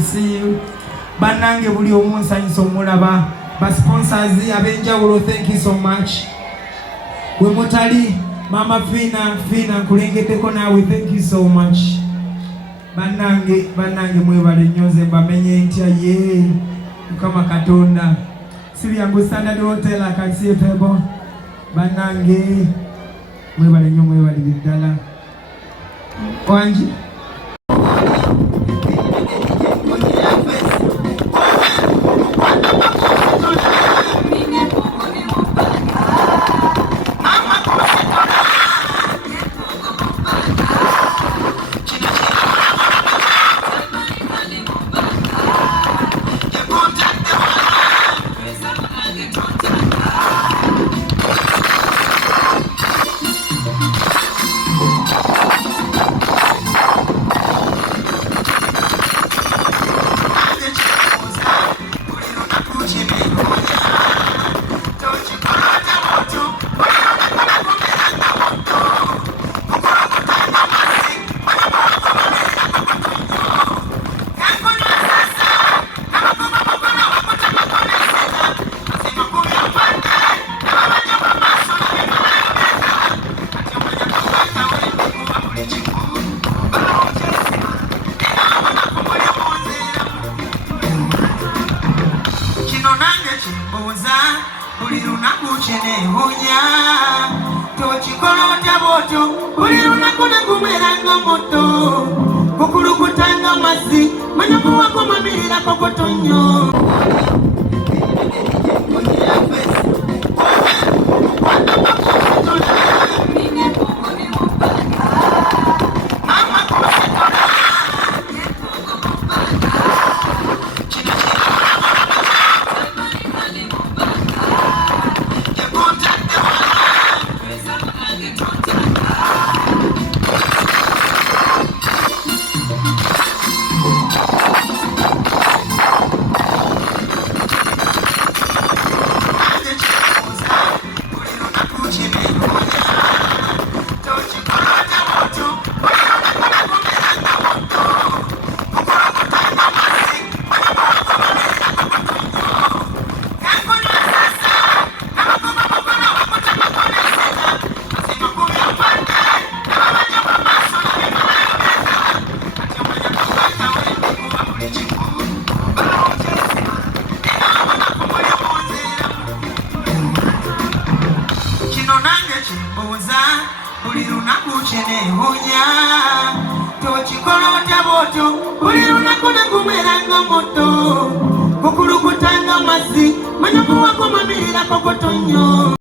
see you. Banange buli omunsa nso mulaba. Ba sponsors abenjawulo, thank you so much. We mutali Mama Fina kulengedeko nawe, thank you so much. Banange mwebale nyoze bamenye ntya ye kama Katonda. Siri yangu Standard Hotel akansiye table. Banange mwebale nyo mwebale bidala. Wanji